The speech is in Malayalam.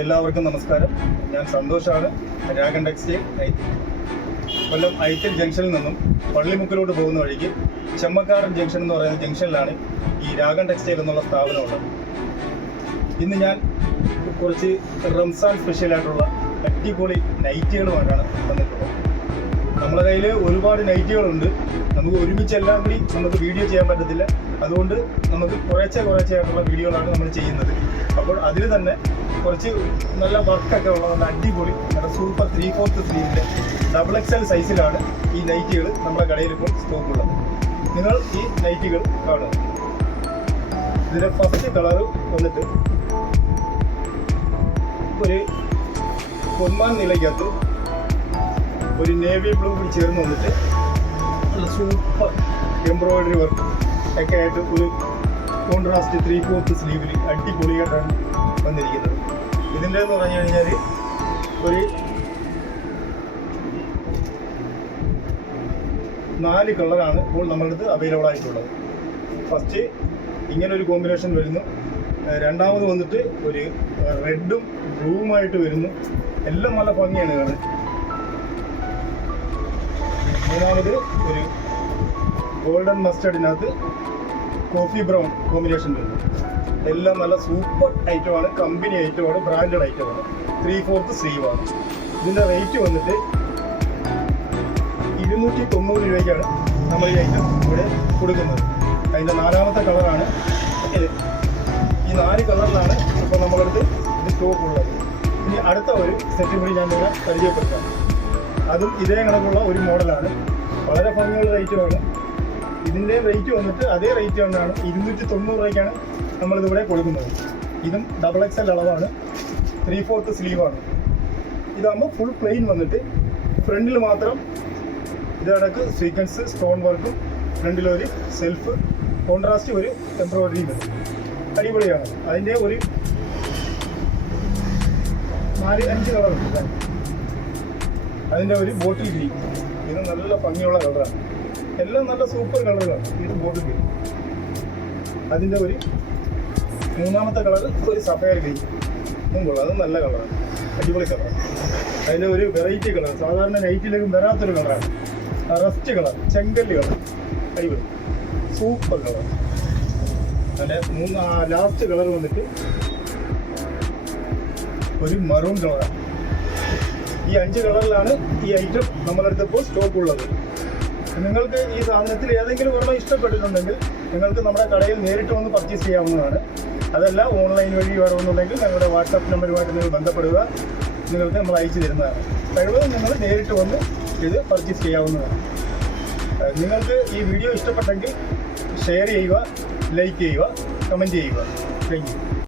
എല്ലാവർക്കും നമസ്കാരം. ഞാൻ സന്തോഷാണ്. രാഗൻ ടെക്സ്റ്റൈൽ ഐത്തിൽ. കൊല്ലം ഐത്തിൽ ജംഗ്ഷനിൽ നിന്നും പള്ളിമുക്കിലോട്ട് പോകുന്ന വഴിക്ക് ചെമ്മക്കാരൻ ജംഗ്ഷൻ എന്ന് പറയുന്ന ജംഗ്ഷനിലാണ് ഈ രാഗൻ ടെക്സ്റ്റൈൽ എന്നുള്ള സ്ഥാപനമുള്ളത്. ഇന്ന് ഞാൻ കുറച്ച് റംസാൻ സ്പെഷ്യലായിട്ടുള്ള അടിപൊളി നൈറ്റികളുമായിട്ടാണ് വന്നിട്ടുള്ളത്. നമ്മുടെ കയ്യിൽ ഒരുപാട് നൈറ്റികളുണ്ട്. നമുക്ക് ഒരുമിച്ച് എല്ലാം കൂടി നമുക്ക് വീഡിയോ ചെയ്യാൻ പറ്റത്തില്ല. അതുകൊണ്ട് നമുക്ക് കുറച്ചായിട്ടുള്ള വീഡിയോകളാണ് നമ്മൾ ചെയ്യുന്നത്. അപ്പോൾ അതിൽ തന്നെ കുറച്ച് നല്ല വർക്കൊക്കെ ഉള്ള നല്ല അടിപൊളി നല്ല സൂപ്പർ 3/4 സ്ലീവിൻ്റെ XXL സൈസിലാണ് ഈ നൈറ്റികൾ നമ്മുടെ കടയിൽ ഇപ്പോൾ സ്റ്റോക്കുള്ളത്. നിങ്ങൾ ഈ നൈറ്റികൾ കാണുക. ഇതിൻ്റെ ഫസ്റ്റ് കളറ് വന്നിട്ട് ഒരു പൊന്മാൻ നിലയ്ക്കകത്ത് ഒരു നേവി ബ്ലൂ കൂടി ചേർന്ന് വന്നിട്ട് നല്ല സൂപ്പർ എംബ്രോയിഡറി വർക്ക് ഒക്കെ ആയിട്ട് ഒരു കോൺട്രാസ്റ്റ് 3/4 സ്ലീവിൽ അടിപൊളിയായിട്ടാണ് വന്നിരിക്കുന്നത്. ഇതിൻ്റെ എന്ന് പറഞ്ഞു കഴിഞ്ഞാൽ ഒരു 4 കളറാണ് ഇപ്പോൾ നമ്മുടെ അടുത്ത് അവൈലബിൾ ആയിട്ടുള്ളത്. ഫസ്റ്റ് ഇങ്ങനൊരു കോമ്പിനേഷൻ വരുന്നു. രണ്ടാമത് വന്നിട്ട് ഒരു റെഡും ബ്ലൂവുമായിട്ട് വരുന്നു. എല്ലാം നല്ല ഭംഗിയാണ് കാണാൻ. മൂന്നാമത് ഒരു ഗോൾഡൻ മസ്റ്റർഡിനകത്ത് കോഫി ബ്രൗൺ കോമ്പിനേഷൻ വരുന്നു. എല്ലാം നല്ല സൂപ്പർ ഐറ്റമാണ്, കമ്പനി ഐറ്റമാണ്, ബ്രാൻഡഡ് ഐറ്റമാണ്. 3/4 സ്ലീവാണ്. ഇതിൻ്റെ റേറ്റ് വന്നിട്ട് 290 രൂപയ്ക്കാണ് നമ്മൾ ഈ ഐറ്റം ഇവിടെ കൊടുക്കുന്നത്. അതിൻ്റെ 4ാമത്തെ കളറാണ് ഇത്. ഈ 4 കളറിലാണ് ഇപ്പോൾ നമ്മളടുത്ത് ഇത് സ്റ്റോക്ക് ഉള്ളത്. ഇനി അടുത്ത ഒരു സെറ്റ് കൂടി ഞാൻ നിങ്ങളെ പരിചയപ്പെടുത്താം. അതും ഇതേ കണക്കുള്ള ഒരു മോഡലാണ്. വളരെ ഭംഗിയുള്ള റേറ്റുമാണ്. ഇതിൻ്റെ റേറ്റ് വന്നിട്ട് അതേ റേറ്റ് കൊണ്ടാണ് 290 രൂപയ്ക്കാണ് നമ്മളിതിവിടെ കൊടുക്കുന്നത്. ഇതും XXL അളവാണ്, 3/4 സ്ലീവാണ്. ഇതാകുമ്പോൾ ഫുൾ പ്ലെയിൻ വന്നിട്ട് ഫ്രണ്ടിൽ മാത്രം ഇത് കണക്ക് സീക്വൻസ് സ്റ്റോൺ വർക്കും ഫ്രണ്ടിലൊരു സെൽഫ് കോൺട്രാസ്റ്റ് ഒരു എംബ്രോയിഡറി വരും. അടിപൊളിയാണ്. അതിൻ്റെ ഒരു 4-5 കളറുണ്ട്. അതിൻ്റെ ഒരു ബോട്ടിൽ ഗ്രീൻ, ഇത് നല്ല ഭംഗിയുള്ള കളറാണ്. എല്ലാം നല്ല സൂപ്പർ കളറുകളാണ്. ഇത് ബോട്ടിൽ ഗ്രീൻ. അതിൻ്റെ ഒരു 3ാമത്തെ കളർ ഒരു സഫയർ ഗ്രീൻ കൊള്ളാം. അത് നല്ല കളറാണ്, അടിപൊളി കളറാണ്. അതിൻ്റെ ഒരു വെറൈറ്റി കളർ, സാധാരണ നൈറ്റിലേക്കും വരാത്തൊരു കളറാണ്. റസ്റ്റ് കളർ, ചെങ്കല്ല് കളർ, അടിപൊളി സൂപ്പർ കളർ. അതിൻ്റെ ലാസ്റ്റ് കളർ വന്നിട്ട് ഒരു മറൂൺ കളറാണ്. ഈ 5 കളറിലാണ് ഈ ഐറ്റം നമ്മളടുത്തിപ്പോൾ സ്റ്റോക്ക് ഉള്ളത്. നിങ്ങൾക്ക് ഈ സാധനത്തിൽ ഏതെങ്കിലും ഒരെണ്ണം ഇഷ്ടപ്പെട്ടിട്ടുണ്ടെങ്കിൽ നിങ്ങൾക്ക് നമ്മുടെ കടയിൽ നേരിട്ട് വന്ന് പർച്ചേസ് ചെയ്യാവുന്നതാണ്. അതല്ല ഓൺലൈൻ വഴി വേണമെന്നുണ്ടെങ്കിൽ ഞങ്ങളുടെ വാട്സാപ്പ് നമ്പറുമായിട്ട് നിങ്ങൾ ബന്ധപ്പെടുക. നിങ്ങൾക്ക് നമ്മൾ അയച്ചു തരുന്നതാണ്. കഴിവതും നിങ്ങൾ നേരിട്ട് വന്ന് ഇത് പർച്ചേസ് ചെയ്യാവുന്നതാണ്. നിങ്ങൾക്ക് ഈ വീഡിയോ ഇഷ്ടപ്പെട്ടെങ്കിൽ ഷെയർ ചെയ്യുക, ലൈക്ക് ചെയ്യുക, കമൻറ്റ് ചെയ്യുക. Thank you.